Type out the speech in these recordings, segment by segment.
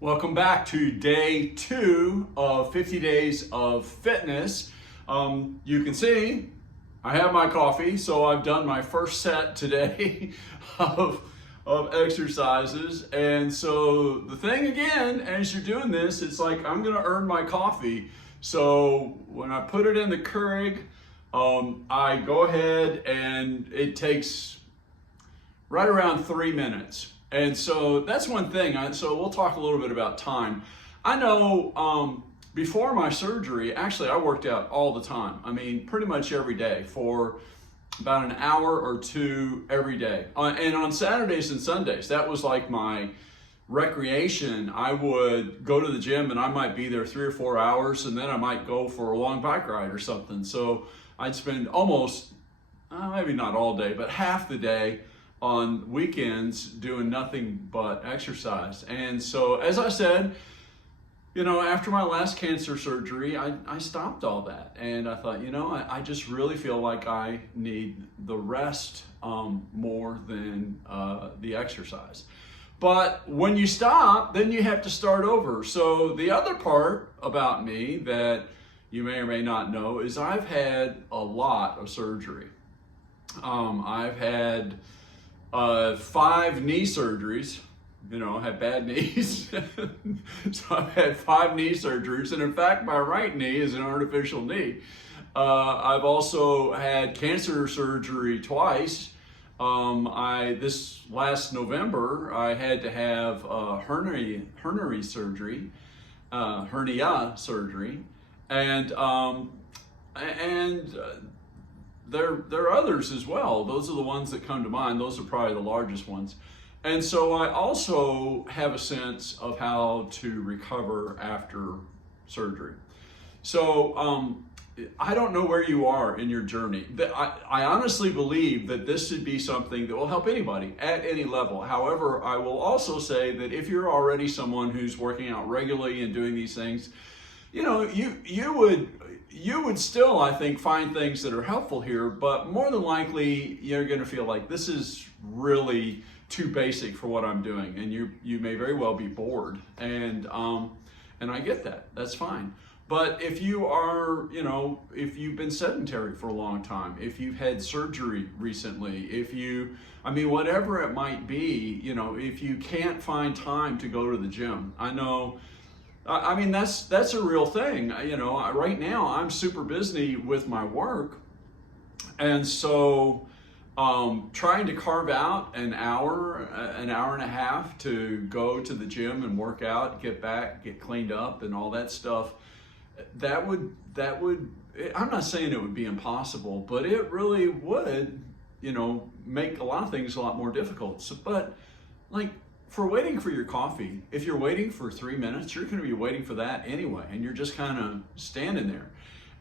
Welcome back to day 2 of 50 days of fitness. You can see I have my coffee, so I've done my first set today of exercises. And so the thing again, as you're doing this, it's like I'm gonna earn my coffee. So when I put it in the Keurig, I go ahead and it takes right around 3 minutes. And so that's one thing. So we'll talk a little bit about time. I know before my surgery, actually I worked out all the time. I mean, pretty much every day for about an hour or two every day. And on Saturdays and Sundays, that was like my recreation. I would go to the gym and I might be there 3 or 4 hours, and then I might go for a long bike ride or something. So I'd spend almost, maybe not all day, but half the day on weekends doing nothing but exercise. And so, as I said, you know, after my last cancer surgery, I stopped all that. And I thought, you know, I just really feel like I need the rest more than the exercise. But when you stop, then you have to start over. So the other part about me that you may or may not know is I've had a lot of surgery. I've had 5 knee surgeries. You know, I have bad knees. So I've had 5 knee surgeries, and in fact my right knee is an artificial knee. I've also had cancer surgery twice. This last November I had to have hernia surgery, and there are others as well. Those are the ones that come to mind. Those are probably the largest ones. And so I also have a sense of how to recover after surgery. So I don't know where you are in your journey. I honestly believe that this should be something that will help anybody at any level. However, I will also say that if you're already someone who's working out regularly and doing these things, you know, you would still, I think, find things that are helpful here, but more than likely you're going to feel like this is really too basic for what I'm doing, and you may very well be bored, and I get that. That's fine. But if you are, you know, if you've been sedentary for a long time, if you've had surgery recently, whatever it might be, you know, if you can't find time to go to the gym, I know. I mean, that's a real thing. You know, right now I'm super busy with my work, and so trying to carve out an hour and a half to go to the gym and work out, get back, get cleaned up, and all that stuff. That would. I'm not saying it would be impossible, but it really would, you know, make a lot of things a lot more difficult. So, but like, for waiting for your coffee, if you're waiting for 3 minutes, you're going to be waiting for that anyway, and you're just kind of standing there.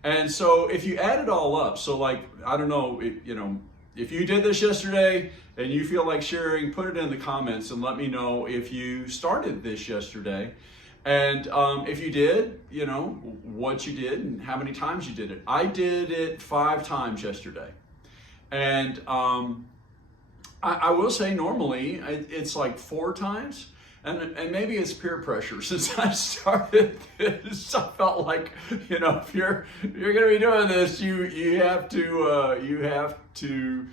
And so if you add it all up, so like, I don't know, if you did this yesterday and you feel like sharing, put it in the comments and let me know if you started this yesterday. And if you did, you know, what you did and how many times you did it. I did it 5 times yesterday. And I will say normally it's like 4 times, and maybe it's peer pressure. Since I started this, I felt like, you know, if you're gonna be doing this, you have to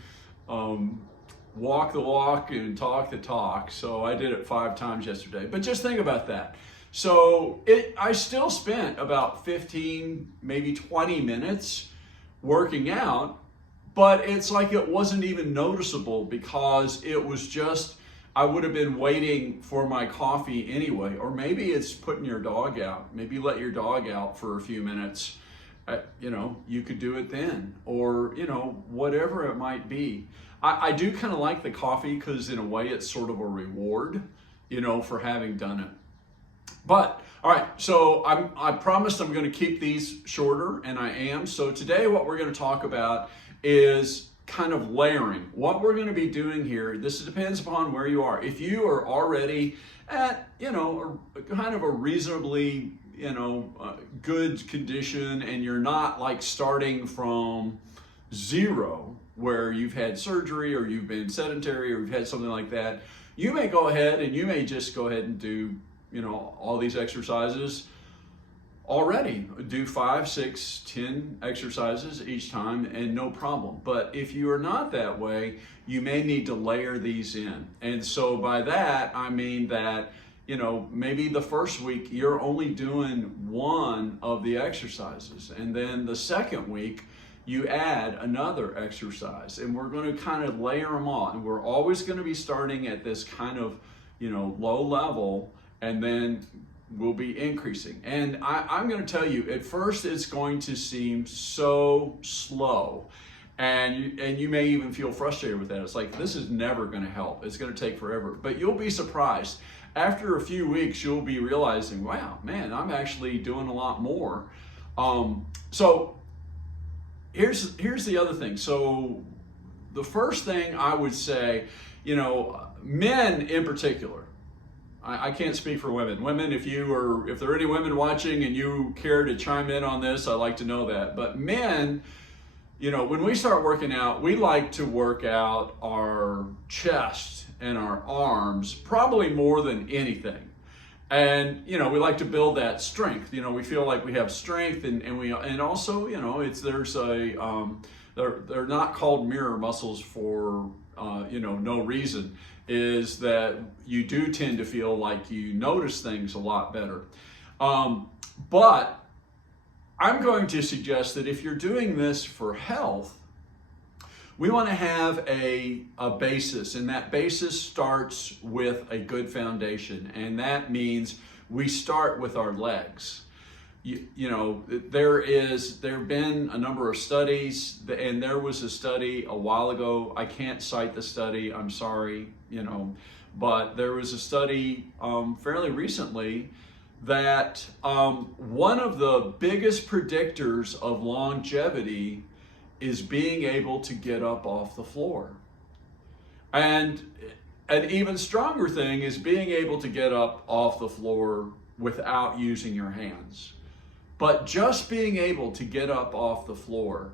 walk the walk and talk the talk. So I did it 5 times yesterday. But just think about that. So I still spent about 15, maybe 20 minutes working out. But it's like it wasn't even noticeable because it was just, I would have been waiting for my coffee anyway. Or maybe it's putting your dog out. Maybe let your dog out for a few minutes. You know, you could do it then. Or, you know, whatever it might be. I do kind of like the coffee because in a way it's sort of a reward, you know, for having done it. But, all right, so I promised I'm going to keep these shorter, and I am. So today what we're going to talk about is kind of layering. What we're going to be doing here, this depends upon where you are. If you are already at, you know, kind of a reasonably, you know, good condition, and you're not like starting from zero where you've had surgery or you've been sedentary or you've had something like that, you may go ahead and you may just go ahead and do, all these exercises already. Do 5, 6, 10 exercises each time and no problem. But if you are not that way, you may need to layer these in. And so by that, I mean that, maybe the first week you're only doing one of the exercises. And then the second week, you add another exercise. And we're going to kind of layer them on. And we're always going to be starting at this kind of, low level, and then we'll be increasing. And I'm going to tell you, at first it's going to seem so slow. And you may even feel frustrated with that. It's like, this is never going to help. It's going to take forever. But you'll be surprised. After a few weeks, you'll be realizing, wow, man, I'm actually doing a lot more. So here's the other thing. So the first thing I would say, men in particular, I can't speak for women. Women, if there are any women watching and you care to chime in on this, I'd like to know that. But men, when we start working out, we like to work out our chest and our arms probably more than anything. And, we like to build that strength. We feel like we have strength and also, they're not called mirror muscles for, no reason, is that you do tend to feel like you notice things a lot better. But I'm going to suggest that if you're doing this for health, we want to have a basis, and that basis starts with a good foundation, and that means we start with our legs. There have been a number of studies, and there was a study a while ago. I can't cite the study, I'm sorry, but there was a study fairly recently that one of the biggest predictors of longevity is being able to get up off the floor. And an even stronger thing is being able to get up off the floor without using your hands. But just being able to get up off the floor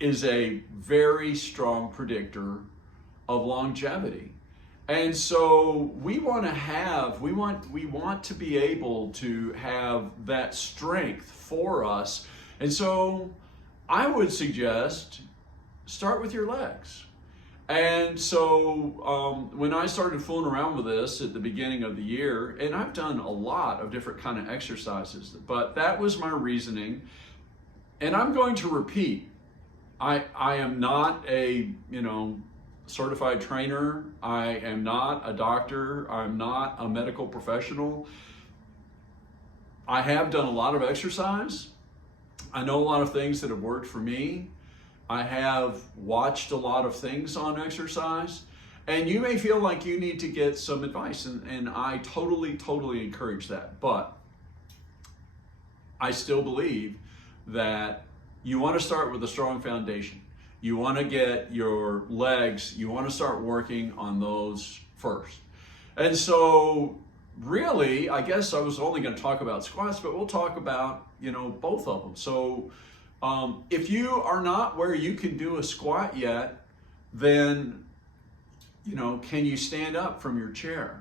is a very strong predictor of longevity. And so we want to be able to have that strength for us. And so I would suggest start with your legs. And so when I started fooling around with this at the beginning of the year, and I've done a lot of different kind of exercises, but that was my reasoning. And I'm going to repeat, I am not a, certified trainer. I am not a doctor. I'm not a medical professional. I have done a lot of exercise. I know a lot of things that have worked for me. I have watched a lot of things on exercise, and you may feel like you need to get some advice, and I totally encourage that. But I still believe that you want to start with a strong foundation. You want to get your legs, you want to start working on those first. And so really, I guess I was only going to talk about squats, but we'll talk about, both of them. So if you are not where you can do a squat yet, then, can you stand up from your chair?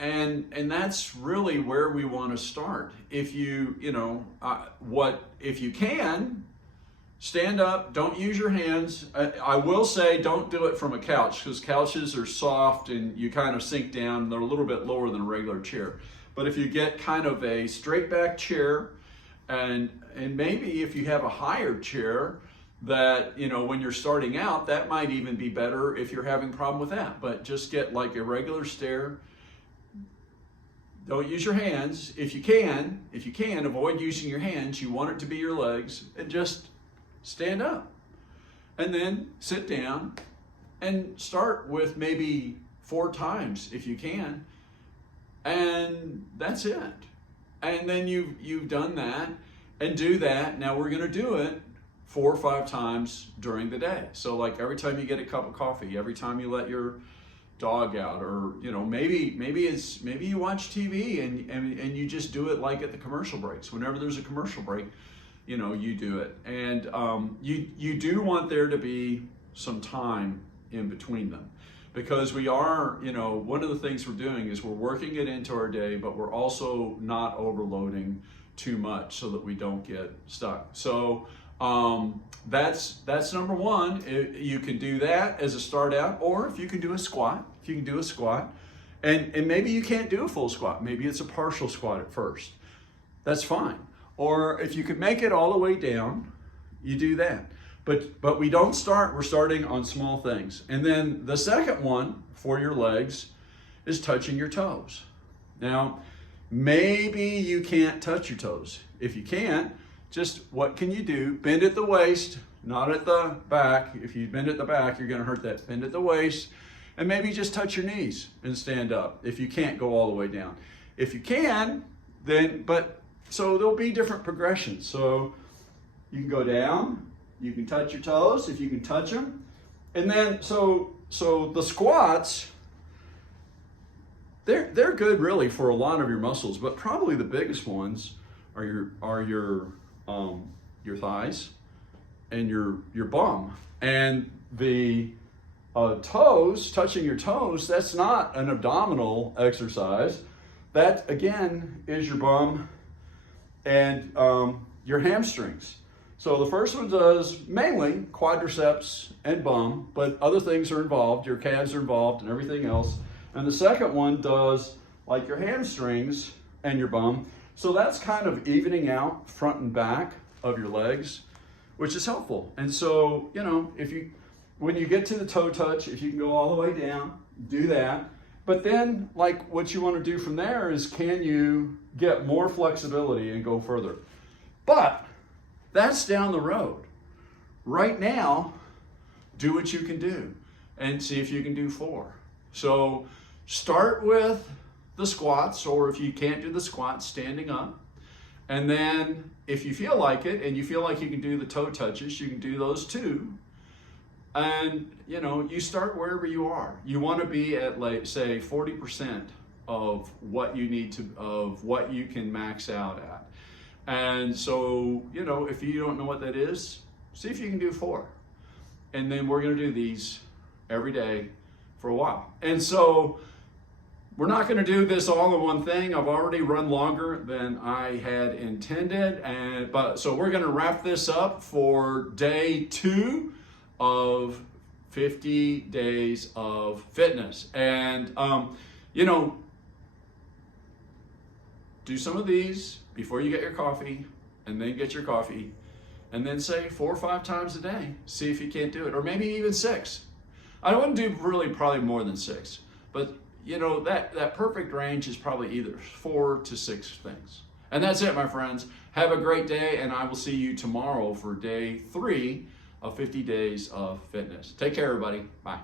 And that's really where we want to start. If if you can, stand up, don't use your hands. I will say don't do it from a couch, because couches are soft and you kind of sink down. They're a little bit lower than a regular chair. But if you get kind of a straight back chair, and maybe if you have a higher chair that, when you're starting out, that might even be better if you're having a problem with that. But just get like a regular stair. Don't use your hands. If you can, avoid using your hands. You want it to be your legs, and just stand up. And then sit down and start with maybe 4 times if you can. And that's it. And then you've done that, and do that. Now we're going to do it 4 or 5 times during the day. So like every time you get a cup of coffee, every time you let your dog out, or maybe you watch TV and you just do it like at the commercial breaks. Whenever there's a commercial break, you do it. And you do want there to be some time in between them. because we are, one of the things we're doing is we're working it into our day, but we're also not overloading too much so that we don't get stuck. So that's number one. You can do that as a start out, or if you can do a squat, and maybe you can't do a full squat, maybe it's a partial squat at first, that's fine. Or if you can make it all the way down, you do that. But we're starting on small things. And then the second one for your legs is touching your toes. Now, maybe you can't touch your toes. If you can't, just what can you do? Bend at the waist, not at the back. If you bend at the back, you're gonna hurt that. Bend at the waist, and maybe just touch your knees and stand up if you can't go all the way down. If you can, so there'll be different progressions. So you can go down, you can touch your toes if you can touch them. And then, so the squats, they're good really for a lot of your muscles, but probably the biggest ones are your thighs and your bum. And the toes, touching your toes, that's not an abdominal exercise. That again is your bum and your hamstrings. So the first one does mainly quadriceps and bum, but other things are involved. Your calves are involved and everything else. And the second one does like your hamstrings and your bum. So that's kind of evening out front and back of your legs, which is helpful. And so, when you get to the toe touch, if you can go all the way down, do that. But then like what you want to do from there is, can you get more flexibility and go further? But that's down the road. Right now, do what you can do and see if you can do 4. So start with the squats, or if you can't do the squats, standing up. And then if you feel like it and you feel like you can do the toe touches, you can do those too. And you start wherever you are. You want to be at like say 40% of what you can max out at. And so, if you don't know what that is, see if you can do 4. And then we're going to do these every day for a while. And so we're not going to do this all in one thing. I've already run longer than I had intended. So we're going to wrap this up for day 2 of 50 days of fitness. And, do some of these before you get your coffee, and then get your coffee, and then say 4 or 5 times a day. See if you can't do it, or maybe even 6. I wouldn't do probably more than 6, but that perfect range is probably either 4 to 6 things. And that's it, my friends. Have a great day, and I will see you tomorrow for day 3 of 50 days of fitness. Take care, everybody. Bye.